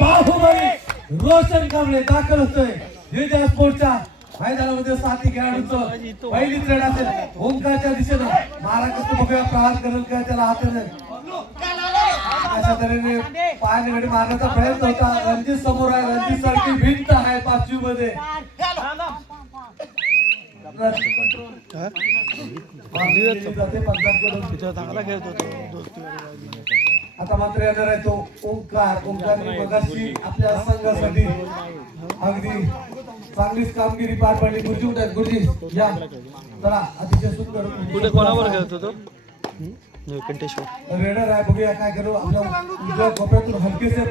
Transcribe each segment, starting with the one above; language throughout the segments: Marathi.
बाहुबली रोशन कांबळे दाखल होतोय. विजय स्पोर्टच्या मैदानामध्ये साथी खेळाडूंचं पहिली ट्रेड असेल. ओंकारच्या दिशेनं मारा कसं बघूया. प्रहार करेल का त्याला हाताने अशा तऱ्हेने पायाने मारण्याचा प्रयत्न होता. रणजित समोर आहे. रणजित सारखी भिंत आहे पाचवी मध्ये जाते. चांगला खेळतो आता मात्र येणार आहे तो ओंकार. ओंकारने मगाशी आपल्या संघासाठी अगदी चांगलीच कामगिरी पार पाडली. गुरुजी उठा गुरुजी या. चला अतिशय सुंदर. कुठे कोणावर खेळतो तो? रेडर आहे बघूया काय करू. आपल्या उजव्या कोपऱ्यातून हलकेसे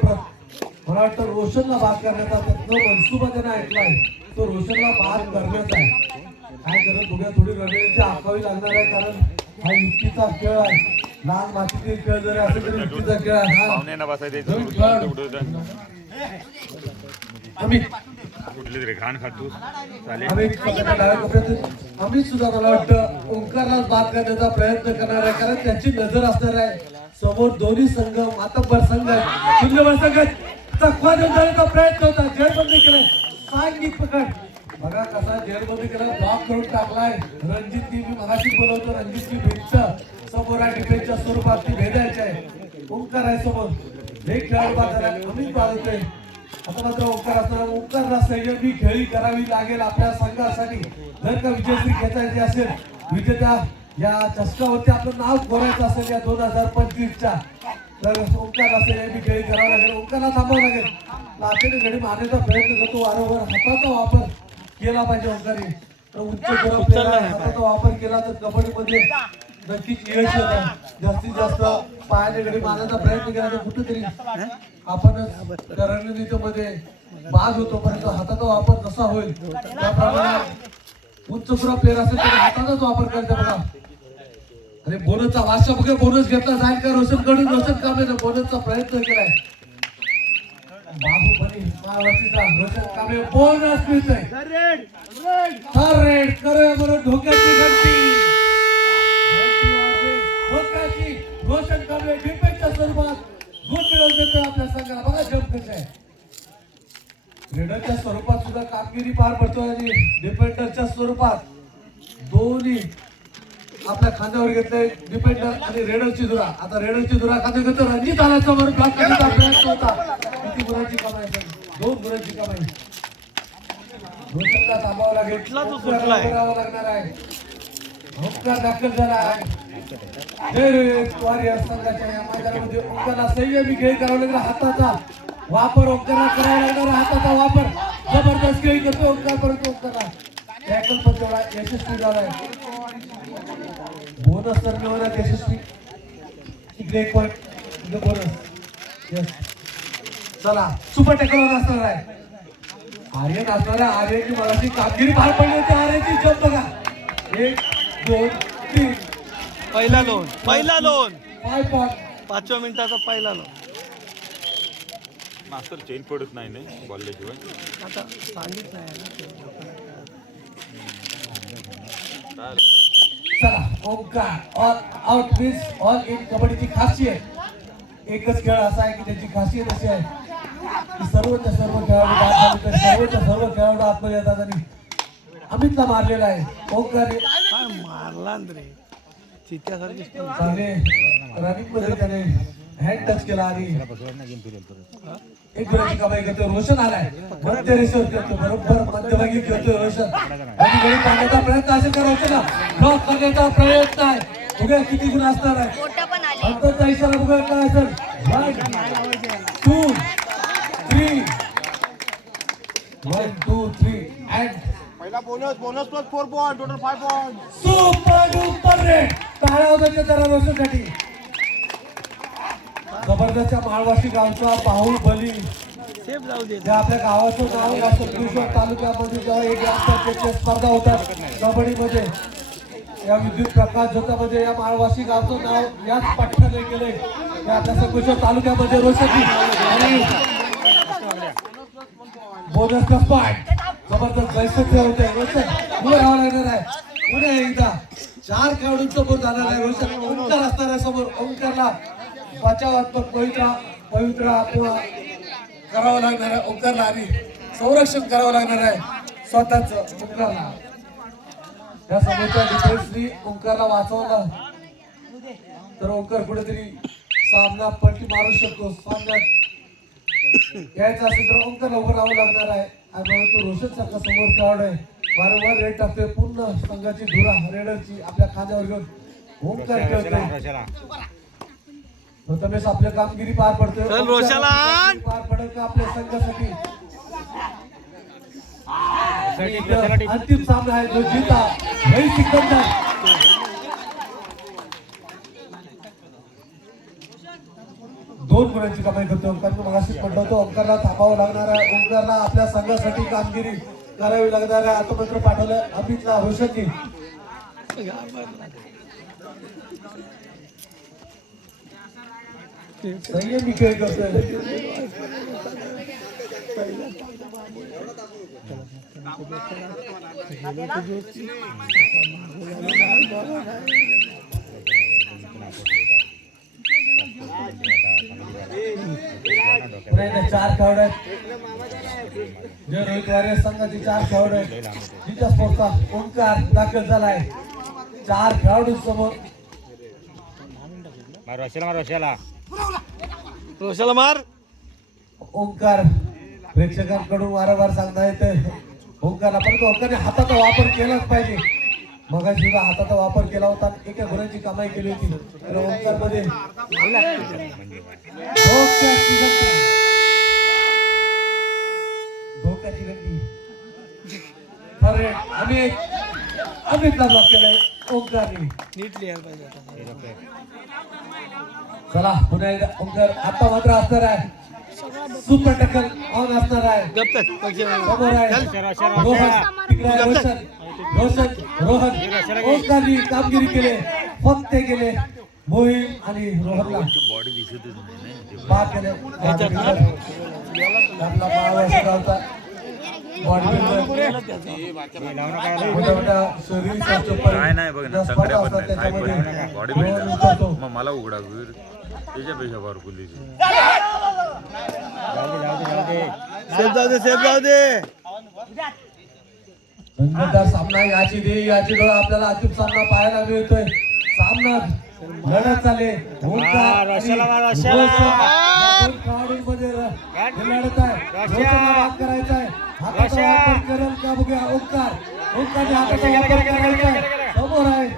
मला वाटतं रोशनला बाद करण्याचा तो मनसुबा त्यांना ऐकलाय. तो रोशनला बाद करण्याचा आहे. काय करत बघूया थोडी रणनीती आखावी लागणार आहे कारण हा युक्तीचा खेळ आहे. लहान मातीतील खेळ जरी असेल तरी खेळ आहे हा दोन कुठली तरी घाण खातो चालेल. डाव्या अमित सुद्धा मला वाटतं ओंकारला बाद करण्याचा प्रयत्न करणार आहे कारण त्याची नजर असणार आहे. समोर दोन्ही संघ मातब्बर संघ शून्यवर संघ. चकवा देऊन जाण्याचा प्रयत्न होता. केलाय. सांगित पकड बघा कसा जेलमध्ये गेला बाप करून टाकलाय. रणजित मी मगाशी बोलवतो रणजितची भेटत समोर आहे डिफेन्सच्या स्वरूपात ती भेदायची आहे. ओंकार आहे समोर. एक खेळाडू बाद झाला अमित आता मात्र ओंकार असताना ओंकारला संयमी खेळी करावी लागेल आपल्या संघासाठी. जर का विजयश्री खेचायची असेल विजेत्या या चषकावरती आपलं नाव कोरायचं असेल या दोन हजार पंचवीसच्या. तर ओंकारला संयमी खेळी करावी लागेल. ओंकारला थांबावं लागेल. लाटेने घडी मारण्याचा प्रयत्न करतो. वारंवार हाताचा वापर केला पाहिजे ओंकारने तर उच्च. हाताचा वापर केला तर कबड्डीमध्ये नक्कीच यश जास्तीत जास्त पायाने घडी मारण्याचा प्रयत्न केला तर कुठेतरी आपण रणनीतीमध्ये बाद होतो. परंतु हाताचा वापर जसा होईल त्याप्रमाणे उच्च प्लेअर असेल तर हाताचाच वापर करायचा बघा. अरे बोनसचा वाशा बघा बोनस घेतला जाईल का रोशनकडून रोशन कांबळे बोनसचा प्रयत्न केलाय. बाहुबली महाराष्ट्रीचा रोशन कांबळे बोनस मिळतोय. थर रेड करूया बरोबर धोक्याची घंटी. धोक्याची रोशन कांबळे स्वरूपात गुण मिळवून देतोय आपल्या संघाला. बघा जम्प कसं रेडरच्या स्वरूपात सुद्धा कामगिरी पार पडतोय आणि डिफेंडरच्या स्वरूपात दोन्ही आपल्या खांद्यावर घेतलंय डिफेंडर आणि रेडरची दुरा आता रेडरची दुरा खांदे घेतो रणजित आला समोर ब्लॉक करण्याचा प्रयत्न होता. किती गुणाची कमाई? दोन गुणाची कमाई. थांबावं लागेल? करावं लागणार आहे. दाखल झाला आहे. जय वारियर संघाच्या या मैदानामध्ये ओंकारला संयमी खेळ करावा लागला हाताचा. वापर ओंकारला करावा लागणार हाताचा वापर. जबरदस्त खेळ करतो ओंकार परंतु ओंकारला टॅकल पण तेवढा यशस्वी झालाय. बोनस तर मिळवण्यात यशस्वी एक पॉईंट बोनस यस चला सुपर टॅकलवर असणार आहे. आर्यन असणाऱ्या आर्यनची मगाशी कामगिरी पार पडली होती. आर्यनची जप बघा. एक दोन तीन. पहिला लोन पहिला लोन फाय पॉईंट पाचव्या मिनिटाचा पहिला लोन मास्तर चेन पडत नाही ना? बोलल्याशिवाय आता सांगितलं चला. Omkar all out means all in कबड्डीची खासियत एकच खेळ असा आहे की त्याची खासियत अशी आहे की सर्वच्या सर्व खेळाडू सर्वच्या सर्व खेळाडू आतमध्ये येतात आणि अमितला मारलेला आहे. ओंकार काय मारला रे? चित्त्यासारखी स्पीड. चांगले रनिंगमध्ये त्याने हँड टच केला आणि एक गुणाची कमाई करतो रोशन आलाय. मध्य रेषेवर खेळतो बरोबर मध्यभागी खेळतोय रोशन. आणि घरी टाकण्याचा प्रयत्न असेल का रोशनला? ब्लॉक करण्याचा प्रयत्न आहे. बघूया किती गुण असणार आहे. मोठं पण आले. अंतरचा इशारा बघूया काय असेल. One two three one two three and पहिला bonus bonus plus four point total five point super duper raid टाळ्या होत्या जरा रोशनसाठी. जबरदस्तच्या माळवाशी गावचा जाऊ दे. जे आपल्या गावाचं नाव या संकेश्वर तालुक्यामध्ये जेव्हा एक ग्रामपंचायतच्या स्पर्धा होतात कबड्डीमध्ये या विद्युत प्रकाश झोतामध्ये या माळवाशी गावचं नाव याच पठ्ठाने गेले ते आपल्या संकेश्वर तालुक्यामध्ये रोशनी आणि बोनस स्पॉट जबरदस्त जैसे होते रोशन पुढे राहावं लागणार आहे. पुढे एकदा. चार खेळाडूंचं बोर जाणार आहे. रोशन ओंकार असणार आहे समोर. ओंकारला बचावात्मक पवित्र पवित्र किंवा करावं लागणार आहे उपकारला आणि संरक्षण करावं लागणार आहे स्वतःच उपकारला या समोरच्या डिफेन्सनी ओंकारला वाचवलं. तर ओंकार कुठेतरी सामना पलटी मारू शकतो. सामन्यात यायचा असेल तर ओंकारला उभं राहावं लागणार आहे. आणि परंतु रोशन सारखा समोर खेळाडू आहे. वारंवार रेड टाकतोय पूर्ण संघाची धुरा रेडरची आपल्या खांद्यावर घेऊन ओंकार खेळतोय. प्रथमेश आपल्या कामगिरी पार पडतोय. पार पडेल का आपल्या संघासाठी? अंतिम सामना आहे जो जीता. वही सिकंदर. दोन गुणांची कमाई करतो ओंकार. मग अशीच म्हटलं होतं ओंकारला थांबावं लागणार आहे. ओंकारला आपल्या संघासाठी कामगिरी करावी लागणार आहे. आता मात्र पाठवलं. अमितला रोशनजी संयमी खेळ चार खेळाडू जे रोहित वारे संघाचे चार खेळाडू तिच्या स्पर्धा. ओंकार दाखल झालाय. चार खेळाडू समोर रोशाला मार ओंकार प्रेक्षकांकडून वारंवार सांगता येते. ओंकारला परंतु ओंकारने हाताचा वापर केलाच पाहिजे. मगा सुद्धा हाताचा वापर केला होता. एका गुणांची कमाई केली होती. ओंकारमध्ये धोक्याची अरे अमित. अमितला ब्लॉक केलाय ओंकारने. नीट लिहायला पाहिजे चला पुन्हा एकदा ओंकार आता मात्र असणार आहे. सुपर टक्कल ऑन असणार आहे. समोर आहे. रोहन तिकडे आहे रोशन. रोशन रोहन. ओंकारनी कामगिरी केले. फक्त केले मोहीम आणि रोहनला. बॉडी ना. बाद केले. काय नाही बघ ना पण नाही काय पण नाही. बॉडी बिल्डर मग मला उघडा वीर. त्याच्यापेक्षा भरपूर सेफ जाऊ दे सेफ जाऊ दे रंगतदार सामना याची दे याची डोळा आपल्याला अंतिम सामना पाहायला मिळतोय. सामना लढत चाले लढत आहे. करेल का बघूया? ओंकार. ओंकारने हाताचा समोर आहे.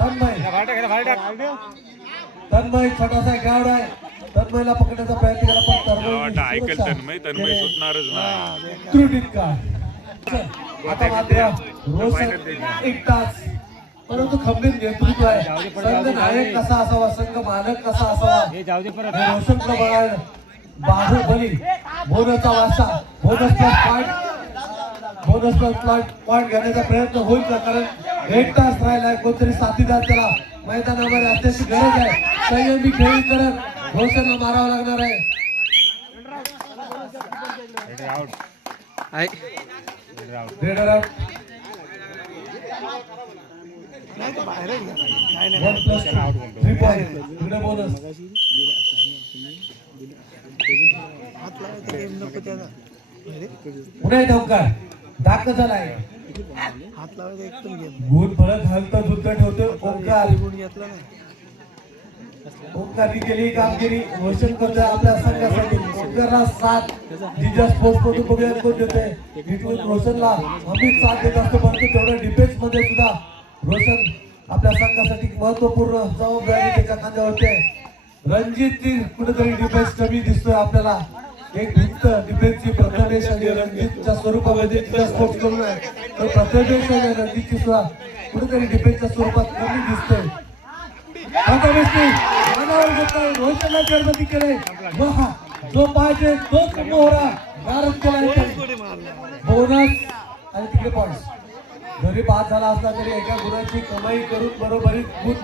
तन्मय. तन्मय छोटासा खेळाडू आहे. तन्मयला पकडण्याचा प्रयत्न केला पण ऐकल सुरक्षा. तन्मय तन्मय. सुटणारच नाही. त्रुटीत का आता मात्र रोशन एक तास. परंतु खंबीर नेतृत्व आहे. संघ नायक कसा असावा? संघ मालक कसा असावा? हे रोशनचं बघाय बाहुबली बोनसचा वासा bonus plus point bonus plus point point घेण्याचा प्रयत्न होईल का? कारण एक तास राहिलाय कोणतरी साथीदार त्याला मैदानामध्ये अत्याची गरज आहे. संयमी खेळी करत रोशनला मारावं लागणार आहे. One plus three point bonus हात लावायचा गेम झाला आहे. हात लावायचा एकदम गेम परत ठेवतो ओंकार. गुण घेतला नाही ओंकारनी केली कामगिरी. आपल्या संघासाठी ओंकारला साथ जिजा स्पोर्ट्स मधून कोण देते रोशनला अमित साथ देत असतो. परंतु तेवढ्या डिफेन्समध्ये सुद्धा रोशन आपल्या संघासाठी महत्त्वपूर्ण जबाबदारी त्याच्या खांद्यावरती आहे. रणजितची कुठेतरी डिफेन्स कमी दिसतोय आपल्याला. एक भिंत डिफेन्सची प्रथमेश आणि रणजितच्या स्वरूपामध्ये जिजा स्पोर्ट्स करून आहे. तर प्रथमेश आणि रणजितची सुद्धा कुठेतरी डिफेन्सच्या स्वरूपात कमी दिसतोय. आता मनावर घेतलाय रोहितला निर्मिती केले. जो पाहिजे तोच मोहरा गारद बोनस आणि तिकडे पॉईंट जरी बाद झाला असला तरी एका गुणाची कमाई करून बरोबरीत गुण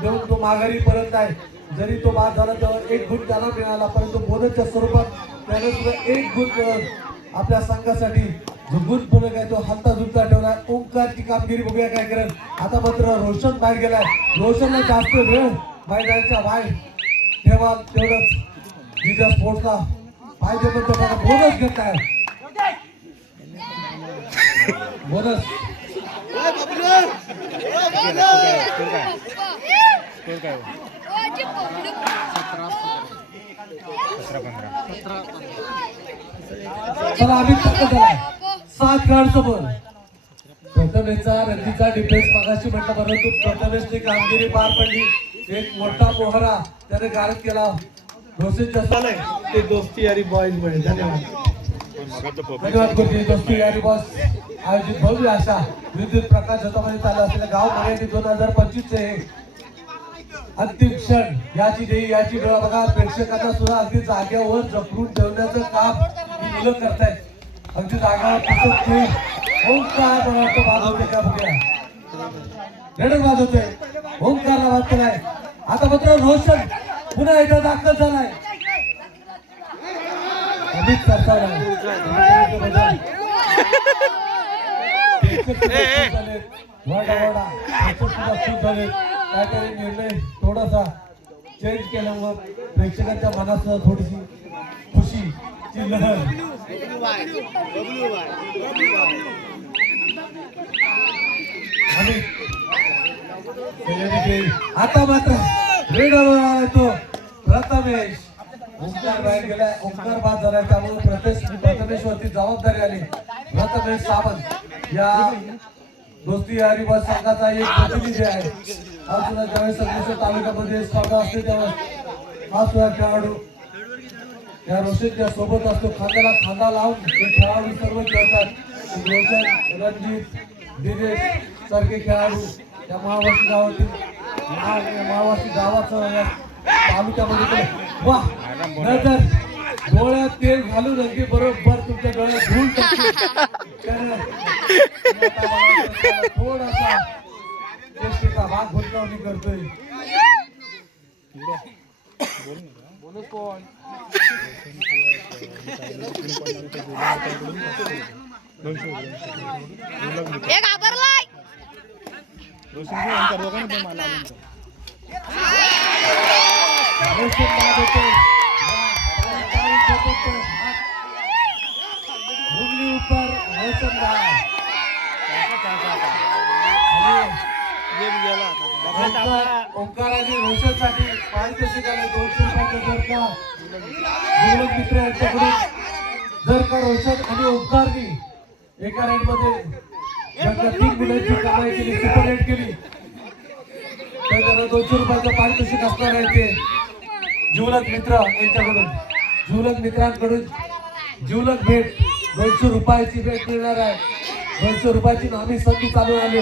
देऊन तो माघारी परत आहे. जरी तो बाद झाला तर एक गुण त्याला मिळाला परंतु बोनसच्या स्वरूपात त्याने सुद्धा एक गुण मिळवून आपल्या संघासाठी जो गुण फलक आहे तो हलता झुलता ठेवला. ओंकारची कामगिरी बघूया काय करेल. आता मात्र रोशन बाहेर गेलाय. रोशनला जास्त वेळ मैदानाच्या बाहेर ठेवा तेवढंच. विजय स्पोर्ट्सला फायदे पण तुम्हाला बोनस घेत आहे. बोनस. चला आम्ही फक्त झालाय सात बोल प्रथमेशचा रणजीतचा डिफेन्स मागाशी म्हटलं परंतु प्रथमेशची कामगिरी पार पडली. एक मोठा मोहरा त्याने गारद केला. रोशनच्या झालंय ते दोस्ती यारी बॉईज मुळे धन्यवाद. धन्यवाद गुरुजी दोस्ती यारी बॉस आयोजित भव्य अशा विद्युत प्रकाश जतामध्ये चालू असलेल्या गाव मर्यादित दोन हजार पंचवीस चे हे अंतिम क्षण याची देई याची डोळा बघा प्रेक्षकांना सुद्धा अगदी जागेवर जपडून ठेवण्याचं काम ही मुलं करतायत. अगदी जागावर दिसत नाही ओंकार वाटतं वाजवते का बघूया रेडर वाजवतोय. ओंकारला वाद केलाय आता मात्र रोशन पुन्हा एकदा दाखल झालाय. अमित सरसावला वडा वडा सुद्धा खूप झाले काहीतरी निर्णय थोडासा चेंज केल्यावर प्रेक्षकांच्या मनात थोडीशी खुशी ची लहर. आणि आता मात्र रेडावर येतो प्रथमेश. ओंकार बाहेर गेलाय. ओंकार बाद झालाय. त्यामुळे प्रथेश प्रथमेश वरती जबाबदारी आली. प्रथमेश सावंत या दोस्ती हरिबाज संघाचा एक प्रतिनिधी आहे. हा सुद्धा ज्यावेळेस संगमेश्वर तालुक्यामध्ये स्पर्धा असते त्यावेळेस हा सुद्धा खेळाडू. या रोशनच्या सोबत असतो. खांद्याला खांदा लावून हे खेळाडू सर्व खेळतात. रोशन रणजित दिनेश सारखे खेळाडू या महावासी गावातील या महावासी गावाचं या तालुक्यामध्ये वा! नंतर डोळ्यात तेल घालून अगदी बरोबर तुमच्या डोळ्यात धूळ मला थोडासा चेष्टेचा भाग भुलकावणी करतोय. हे घाबरलाय. रोशन बाद होतोय. चाळीस भुंगली ऊपर रोशन बाद. आणि ओंकार- ओंकार आणि रोशनसाठी पारितोषिक आले दोनशे रुपयाचं जर का मित्र यांच्याकडून जर का रोशन आणि ओंकारनी एका राईडमध्ये जर का तीन मुलांची कमाई केली सुपर रेट केली तर दोनशे रुपयाचं पारितोषिक असणार आहे ते जीवलक मित्र यांच्याकडून जीवलक मित्रांकडून जीवलक भेट दोनशे रुपयाची भेट मिळणार आहे. दोनशे रुपयाची नामी संधी चालू आली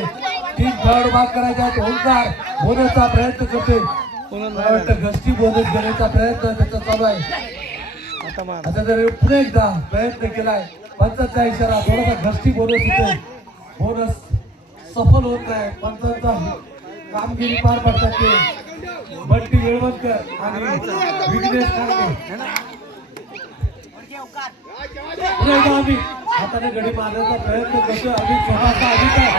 तीन खेळाडू बाद करायचा ओंकार होण्याचा प्रयत्न करते मला वाटतं घसटी बोनस घेण्याचा प्रयत्न त्याचा चालू आहे. आता जर पुन्हा एकदा प्रयत्न केलाय पंचांचा इशारा थोडासा घसटी बोनस होतो. बोनस सफल होत नाही पंचांचा कामगिरी पार पडतात ते. बंटी येळवणकर आणि विघ्नेश खांडे. आम्ही हाताने गडी मारण्याचा प्रयत्न करतोय. आम्ही स्वतःचा अधिकार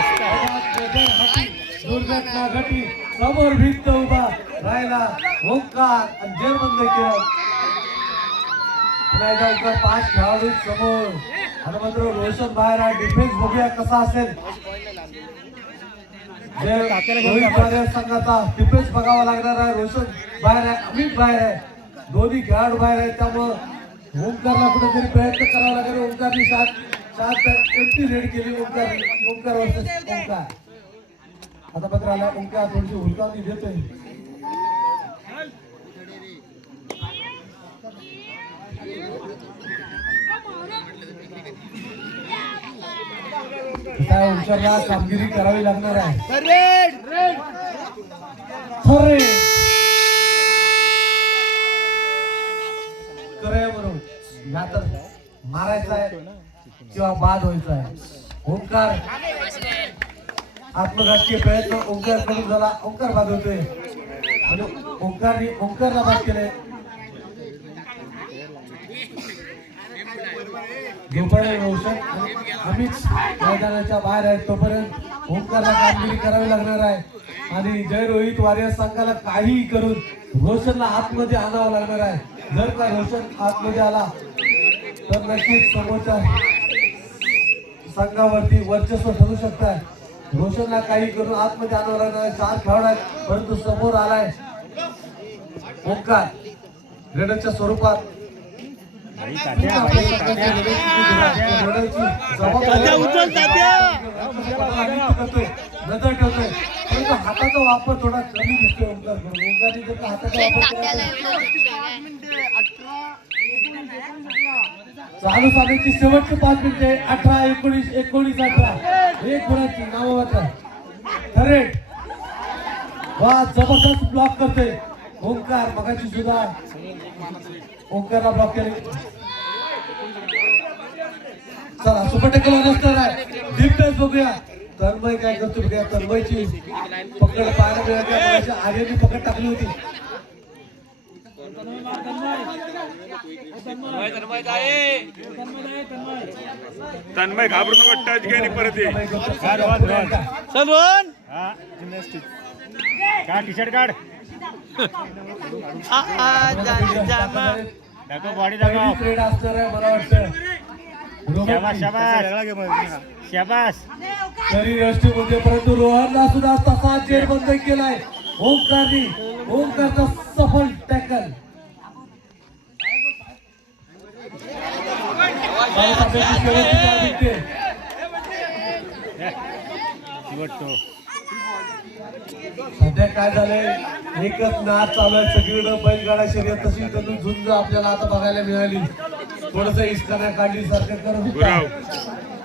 दुर्घटना घटी समोर भिंत उभा राहिला. ओंकार आणि जेरबंद केलं. पुन्हा एकदा ओंकार पाच खेळाडू समोर हनुमंतराव रोशन बाहेर आहे. डिफेन्स बघूया कसा असेल. संघाचा. डिफेन्स बघावा लागणार आहे. रोशन बाहेर आहे. अमित बाहेर आहे. दोन्ही खेळाडू बाहेर आहेत. त्यामुळं ओंकारला कुठेतरी प्रयत्न करावा लागेल. ओंकारनी सात सात एमटी रेड केली. ओंकार वर्सेस ओंकार. आता पत्र आला ओंकार थोडीशी हुलकावणी देतोय. कामगिरी करावी लागणार आहे. खरे ना तर मारायचा आहे किंवा बाद व्हायचा आहे. ओंकार. आत्मघातकीय प्रयत्न ओंकार करून झाला ओंकार बाद होतोय. आणि ओंकारने ओंकारला बाद केले जोपर्यंत रोशन आणि मैदानाच्या बाहेर आहेत तोपर्यंत ओंकारला कामगिरी करावी लागणार आहे. आणि जय रोहित वारियर संघाला काहीही करून रोशनला आतमध्ये आणावं लागणार आहे. जर का रोशन आतमध्ये आला तर नक्कीच समोरच्या संघावरती वर्चस्व ठरू शकत आहे. रोशनला काही करून आतमध्ये आणावं लागणार आहे. चार खेळाडू आहेत परंतु समोर आलाय ओंकार रेडरच्या स्वरूपात. नजर ठेवतोय. परंतु हाताचा वापर थोडा कमी ओंकार हाताचा एवढं चालू सामन्याची शेवटची पाच मिनिटे अठरा एकोणीस एकोणीस अठरा. एक गुणाची नाममात्र करेक्ट वा जबरदस्त ब्लॉक करतोय. ओंकार मगाची सुद्धा ओंकारला ब्लॉक केले. चला सुपर टक्कल नसणार आहे. डीप टच बघूया. तन्मय काय करतो बघूया. तन्मयची पकड पाहायला मिळाली मगाशी आर्यनी पकड टाकली होती. तन्मय घाबरू नको. टच घे परत ये. सलवन काढ टी शर्ट काढ आ आ जान जामा दाखव बॉडी दाखव. ट्रेड असणार आहे मला वाटतं. शाबास शाबास. शाबास. तरी रष्टी मध्ये परंतु रोहनला सुद्धा तसा चेर बंद केलाय. ओमकारनी ओमकारचा सफल टॅकल. सध्या काय झालंय? एकच नाच चालू आहे. सगळीकडे बैलगाडा शर्यत तशी त्यांनी झुंज आपल्याला आता बघायला मिळाली. थोडस इस्काना काढली सारखं करत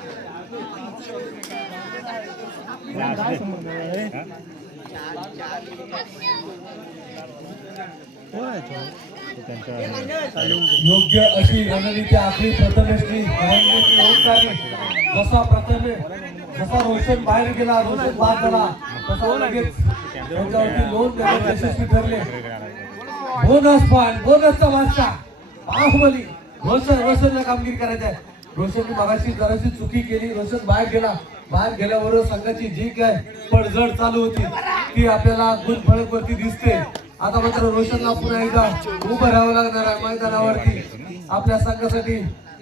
योग्य अशी रणनीती आपली प्रथमेशनी जसा प्रथमे जसा रोशन बाहेर गेला रोशन बाद झाला तसा लगेच त्यांच्यावरती लोन यशस्वी ठरले. बोनस पॉइंट बोनसचा बादशाह बाहुबली. रोशन रोशनला कामगिरी करायची आहे. रोशनने मगाशी जराशी चुकी केली. रोशन बाहेर गेला. बाहेर गेल्याबरोबर संघाची जी काय पडझड चालू होती ती आपल्याला गुणफळक वरती दिसते. आता मात्र रोशनला पुन्हा एकदा उभं राहावं लागणार आहे मैदानावरती. आपल्या संघासाठी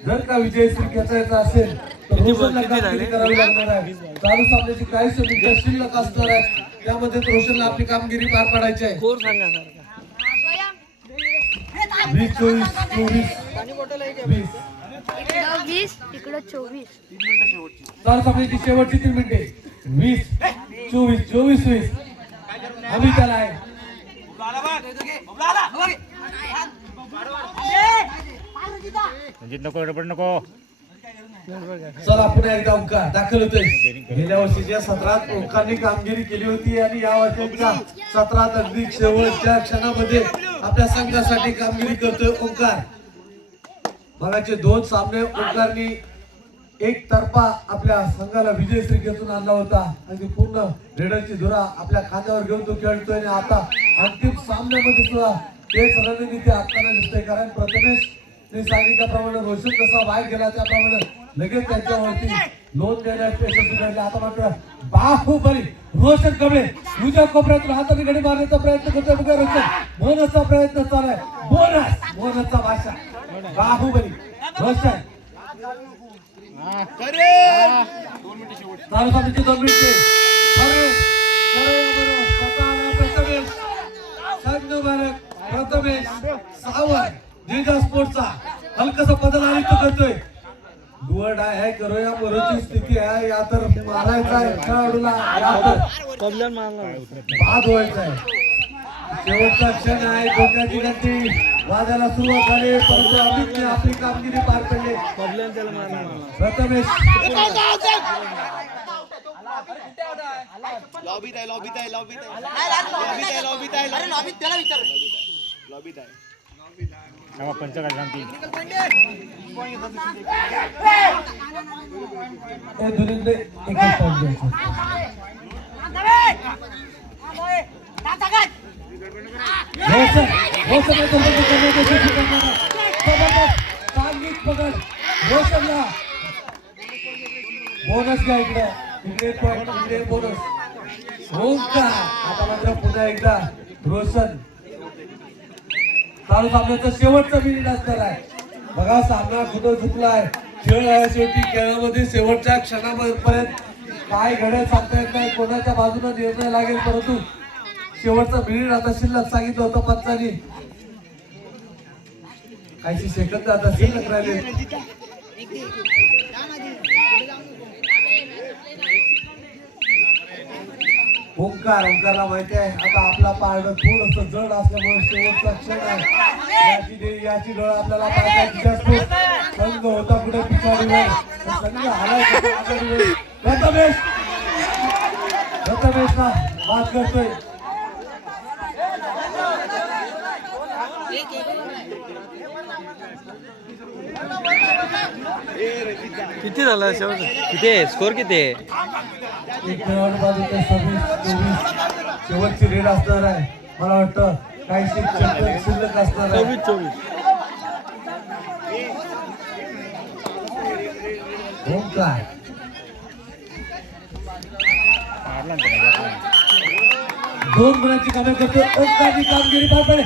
जर का विजयश्री खेचायचा असेल तर रोशनला कामगिरी करावी लागणार आहे. चालू सामन्याची काही शिल्लक असणार आहे. त्यामध्ये रोशनला आपली कामगिरी पार पाडायची आहे. वीस चोवीस चोवीस. वीस इकडं वीस इकडं चोवीस. चार सामन्याची शेवटची तीन मिनिटे. वीस चोवीस चोवीस वीस. आम्ही त्याला आहे रणजित नको रबड नको. चला पुन्हा एकदा ओंकार. दाखल होतोय. गेल्या वर्षीच्या सत्रात ओंकारने कामगिरी केली होती आणि या वर्षाच्या सत्रात अगदी शेवटच्या क्षणामध्ये आपल्या संघासाठी कामगिरी करतोय ओंकार मगाचे दोन सामने ओंकारनी एक तर्फा आपल्या संघाला विजयश्री खेचून आणला होता. आणि पूर्ण रेडरची धुरा आपल्या खांद्यावर घेऊन तो खेळतोय आणि आता अंतिम सामन्यामध्ये सुद्धा तेच रणनीती आखताना दिसतोय. कारण प्रथमेश सांगितल्याप्रमाणे रोशन कसा बाहेर गेला त्याप्रमाणे लगेच त्यांच्यावरती लोन देण्यात यशस्वी ठरले आता मात्र बाहुबली रोशन कबळे तुझ्या कोपऱ्यातून हाताने गडी मारण्याचा प्रयत्न करतोय बघा रोशन. बोनसचा प्रयत्न चालू आहे. बोनस बोनसचा भाषा बाहुबली रोशन. चालू सामन्याची दोन मिनिटे प्रथमेश सावंत. निजा स्पोर्टचा हलकसा बदल आणि तो करतोय. डुअड आहे करूया मरोची स्थिती आहे या तर मारायचा आहे खेळाडूला. या तर बाद व्हायचा आहे. शेवटचा क्षण आहे धोक्याची गती. वाजायला सुरुवात झाली परंतु अमितने आपली कामगिरी पार पडली. प्रथमेश. लॉबीत आहे लॉबीत आहे लॉबीत आहे. लॉबीत आहे लॉबीत आहे लॉबीत त्याला विचार. लॉबीत आहे. तेव्हा पंच काय सांगतील बोनस घ्या इकडे इकडे पॉईंट इकडे बोनस हो का? आता मात्र पुन्हा एकदा रोशन. चालू सामन्याचा शेवटचा मिनिट असणार आहे. बघा सामना कुठं झुकलाय? खेळ आहे शेवटी खेळामध्ये शेवटच्या क्षणापर्यंत काय घडेल सांगता येत नाही कोणाच्या बाजूने निर्णय लागेल परंतु शेवटचा मिनिट आता शिल्लक सांगितलं होतं पंचानी काहीशी सेकंद आता शिल्लक राहिले. ओंकार ओंकारला माहिती आहे. आता आपला पार्ट थोडस जड असल्यामुळे शेवटचा क्षण आहे. याची याची डोळ आपल्याला पाहायची असतो संघ होता कुठे पिछाडीवर. संघ आलाय आघाडीवर. बात करतोय. किती झालं शेवट? किती आहे? स्कोर किती आहे? खेळाडू ते सव्वीस चोवीस शेवटची रेड असणार आहे मला वाटतं काहीशी शिल्लक शिल्लक असणार आहे चोवीस ओंकार दोन गुणांची कामे करतो ओंकारची कामगिरी पार पडे